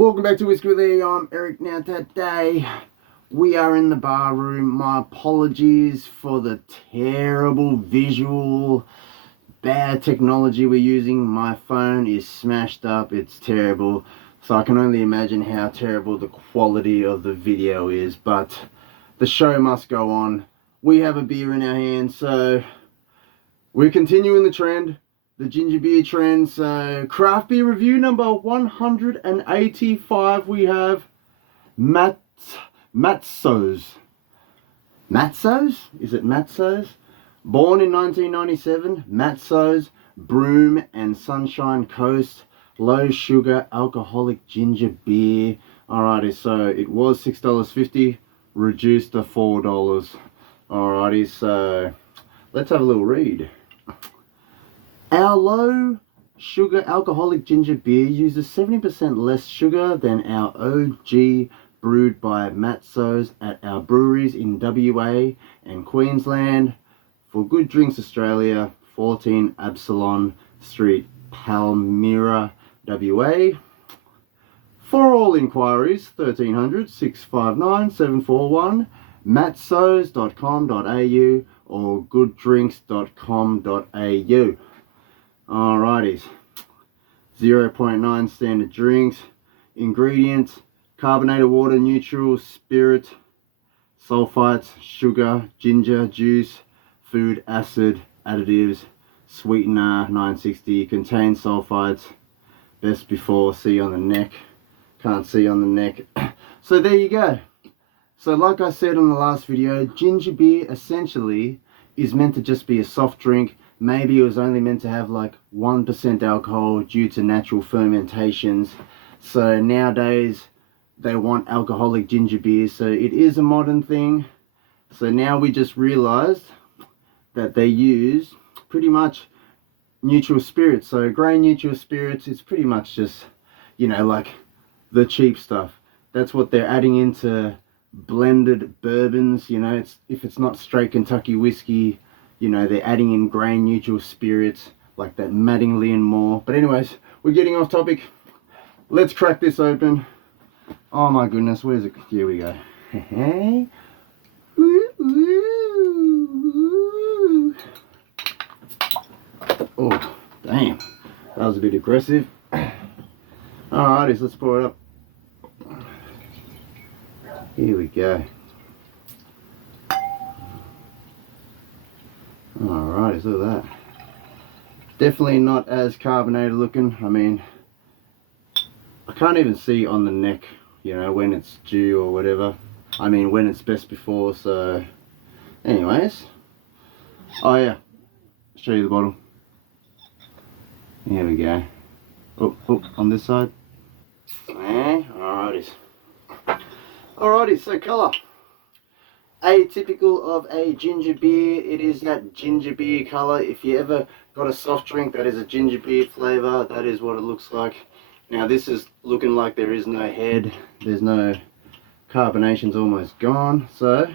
Welcome back to Whiskey with E. I'm Eric. Now today we are in the bar room. My apologies for the terrible visual, bad technology we're using. My phone is smashed up, it's terrible. So I can only imagine how terrible the quality of the video is, but the show must go on. We have a beer in our hands, so we're continuing the trend. The ginger beer trend. So craft beer review number 185. We have MATSO'S. MATSO'S? Is it MATSO'S? Born in 1997, MATSO'S Broome and Sunshine Coast low sugar alcoholic ginger beer. Alrighty, so it was $6.50, reduced to $4. Alrighty, so let's have a little read. Our low sugar alcoholic ginger beer uses 70% less sugar than our OG brewed by MATSO'S at our breweries in WA and Queensland. For Good Drinks Australia, 14 Absalon Street, Palmyra, WA. For all inquiries, 1300 659 741, matsos.com.au or gooddrinks.com.au. Alrighties, 0.9 standard drinks. Ingredients: carbonated water, neutral spirit, sulfites, sugar, ginger juice, food acid, additives, sweetener 960, contains sulfites. Best before, see on the neck. Can't see on the neck. So there you go. So like I said in the last video, ginger beer essentially is meant to just be a soft drink. Maybe it was only meant to have like 1% alcohol due to natural fermentations. So nowadays they want alcoholic ginger beer, so it is a modern thing. So now we just realized that they use pretty much neutral spirits. So grain neutral spirits is pretty much just, you know, like the cheap stuff. That's what they're adding into blended bourbons. You know, if it's not straight Kentucky whiskey, you know, they're adding in grain neutral spirits like that Mattingly and more. But anyways, we're getting off topic. Let's crack this open. Oh my goodness, where's it? Here we go. Oh, damn. That was a bit aggressive. Alrighty, so let's pour it up. Here we go. Alright, so that. Definitely not as carbonated looking. I mean, I can't even see on the neck, you know, when it's due or whatever. I mean, when it's best before, so. Anyways. Oh yeah. Show you the bottle. Here we go. Oh, on this side. Alrighty. Alrighty, so colour. Atypical of a ginger beer, it is that ginger beer colour. If you ever got a soft drink that is a ginger beer flavour, that is what it looks like. Now this is looking like there is no head, there's no carbonation's almost gone. So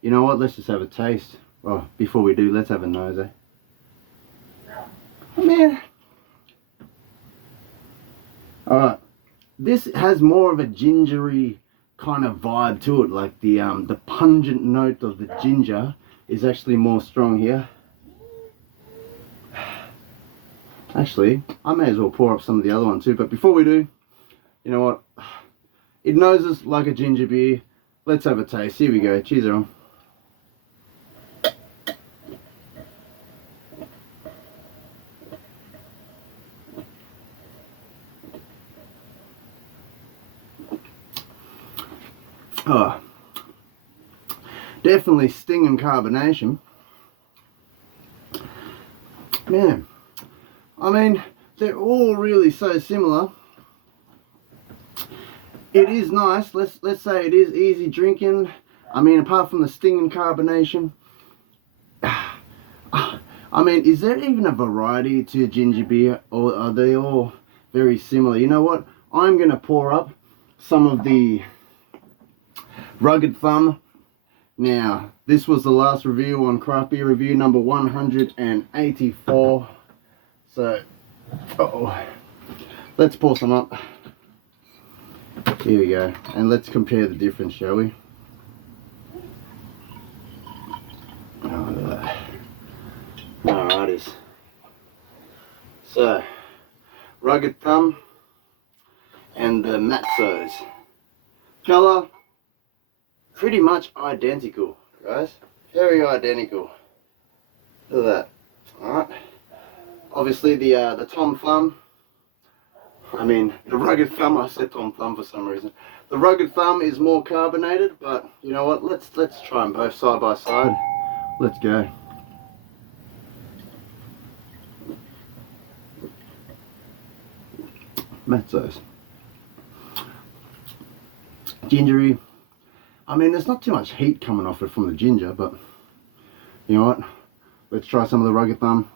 you know what, let's just have a taste. Well, before we do, let's have a nose, eh? Oh, man. Alright, this has more of a gingery kind of vibe to it, like the pungent note of the ginger is actually more strong here. Actually, I may as well pour up some of the other one too, but before we do, you know what, it noses like a ginger beer. Let's have a taste. Here we go. Cheers, everyone. Oh, definitely stinging carbonation. Man, I mean, they're all really so similar. It is nice. Let's say it is easy drinking. I mean, apart from the stinging carbonation, I mean, is there even a variety to ginger beer, or are they all very similar? You know what? I'm gonna pour up some of the Rugged Thumb. Now, this was the last review on craft beer review number 184. So, let's pour some up. Here we go. And let's compare the difference, shall we? Alrighties. So, Rugged Thumb and the MATSO'S. Colour, pretty much identical, guys. Very identical. Look at that. Alright. Obviously the Tom Thumb, the Rugged Thumb, I said Tom Thumb for some reason. The Rugged Thumb is more carbonated, but you know what, let's try them both side by side. Let's go. MATSO'S. Gingery. There's not too much heat coming off it from the ginger, but you know what? Let's try some of the Rugged Thumb.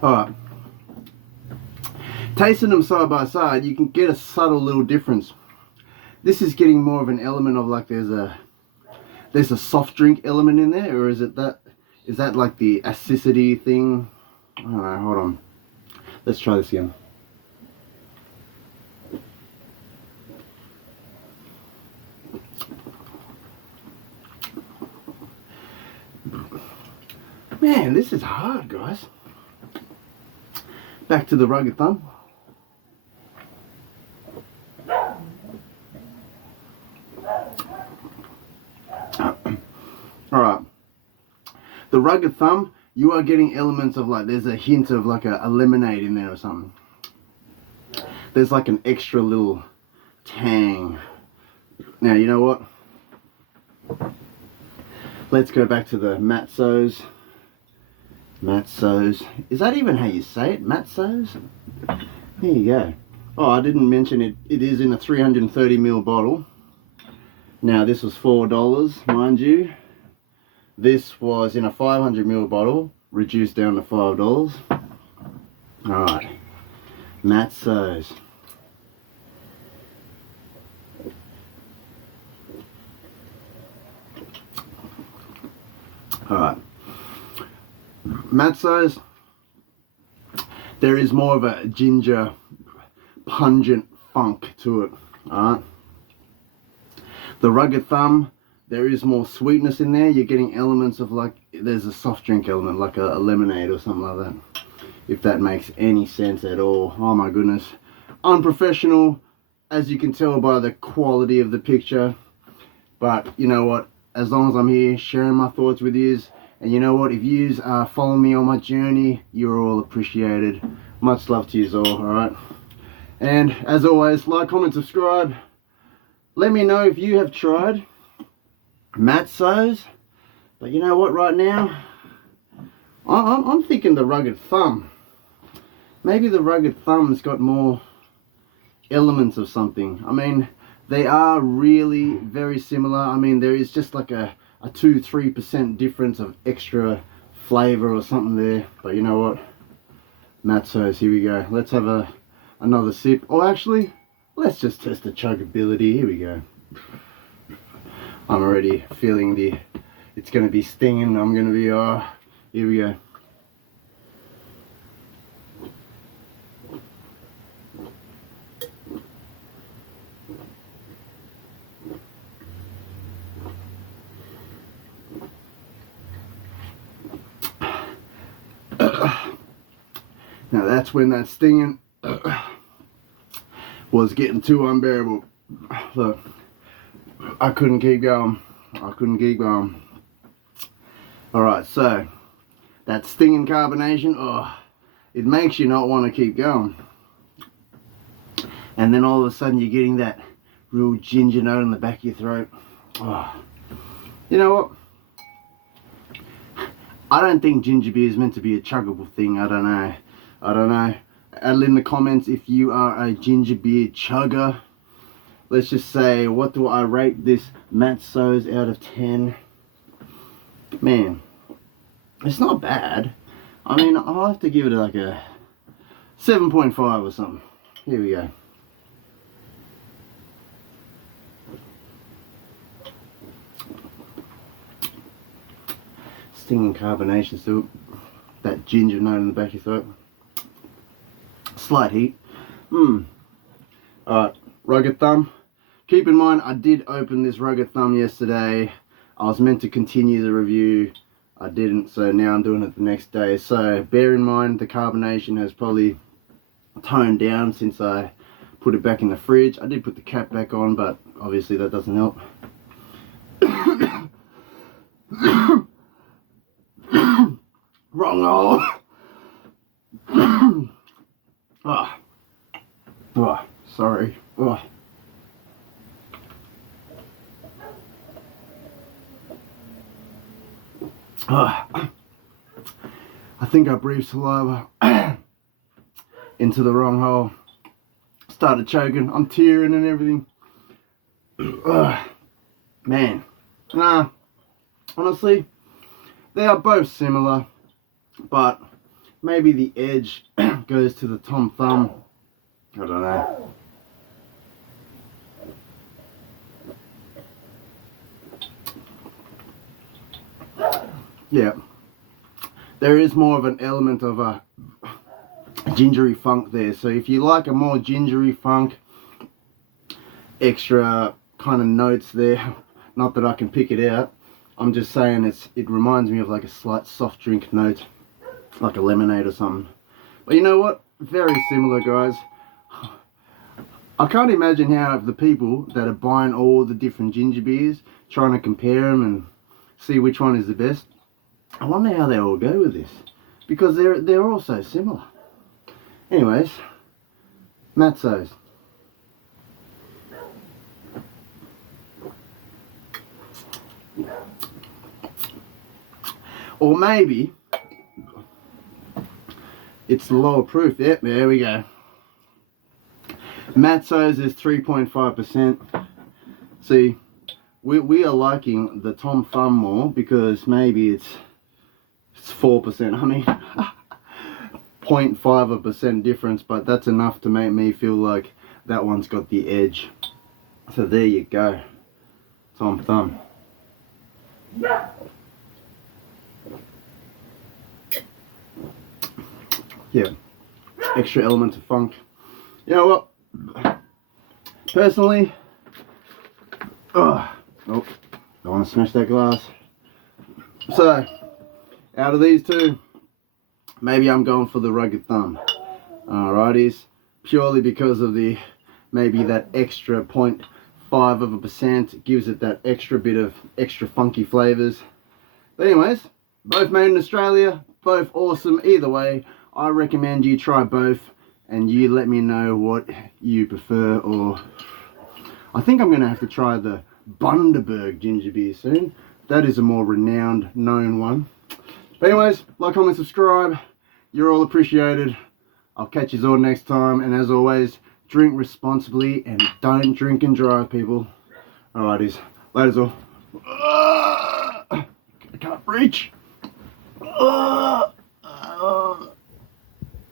Alright. Tasting them side by side, you can get a subtle little difference. This is getting more of an element of like there's a soft drink element in there, or is that like the acidity thing? I don't know, hold on. Let's try this again. Man, this is hard, guys. Back to the Rugged Thumb. Alright. The Rugged Thumb, you are getting elements of like, there's a hint of like a lemonade in there or something. There's like an extra little tang. Now, you know what? Let's go back to the MATSO'S. MATSO'S. Is that even how you say it? MATSO'S? There you go. Oh, I didn't mention it. It is in a 330ml bottle. Now, this was $4, mind you. This was in a 500ml bottle, reduced down to $5. Alright. MATSO'S. Alright. MATSO'S, there is more of a ginger pungent funk to it. Alright. The Rugged Thumb, there is more sweetness in there. You're getting elements of like, there's a soft drink element, like a lemonade or something like that. If that makes any sense at all. Oh my goodness. Unprofessional, as you can tell by the quality of the picture. But you know what? As long as I'm here sharing my thoughts with you, and you know what, if you follow me on my journey, you're all appreciated. Much love to you all, alright? And as always, like, comment, subscribe. Let me know if you have tried MATSO'S. But you know what, right now, I'm thinking the Rugged Thumb. Maybe the Rugged Thumb's got more elements of something. They are really very similar. There is just like a 2-3% difference of extra flavor or something there. But you know what, MATSO'S, here we go. Let's have another sip. Or actually, let's just test the chuggability. Here we go. I'm already feeling it's gonna be stinging. I'm gonna be, here we go. Now that's when that stinging was getting too unbearable. Look, I couldn't keep going. I couldn't keep going. Alright, so that stinging carbonation, it makes you not want to keep going. And then all of a sudden you're getting that real ginger note in the back of your throat. You know what? I don't think ginger beer is meant to be a chuggable thing. I don't know. Add in the comments if you are a ginger beer chugger. Let's just say, what do I rate this MATSO'S out of 10? Man, it's not bad. I'll have to give it like a 7.5 or something. Here we go. stinging carbonation to it. That ginger note in the back of your throat. Slight heat. Alright, Rugged Thumb. Keep in mind, I did open this Rugged Thumb yesterday. I was meant to continue the review. I didn't, so now I'm doing it the next day. So bear in mind, the carbonation has probably toned down since I put it back in the fridge. I did put the cap back on, but obviously that doesn't help. Wrong hole. Sorry. I think I breathed saliva into the wrong hole. Started choking. I'm tearing and everything. Man. Nah. Honestly, they are both similar, but maybe the edge goes to the Tom Thumb. I don't know. Yeah, there is more of an element of a gingery funk there. So if you like a more gingery funk, extra kind of notes there, not that I can pick it out, I'm just saying it reminds me of like a slight soft drink note, like a lemonade or something. But you know what? Very similar, guys. I can't imagine how the people that are buying all the different ginger beers, trying to compare them and see which one is the best, I wonder how they all go with this, because they're all so similar. Anyways, MATSO'S. Or maybe it's the lower proof. Yep, there we go. MATSO'S is 3.5%. See, we are liking the Tom Thumb more because maybe it's 4%. I mean, 0.5% difference, but that's enough to make me feel like that one's got the edge. So there you go, Tom Thumb. Yeah, extra element of funk. You know what? Personally, oh, don't want to smash that glass. So, out of these two, maybe I'm going for the Rugged Thumb. Alrighties, purely because of maybe that extra 0.5% gives it that extra bit of extra funky flavors. But anyways, both made in Australia, both awesome. Either way, I recommend you try both and you let me know what you prefer. Or I think I'm going to have to try the Bundaberg ginger beer soon. That is a more renowned, known one. But anyways, like, comment, subscribe. You're all appreciated. I'll catch you all next time. And as always, drink responsibly and don't drink and drive, people. Alrighties. Laters all. I can't reach.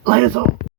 Laters all.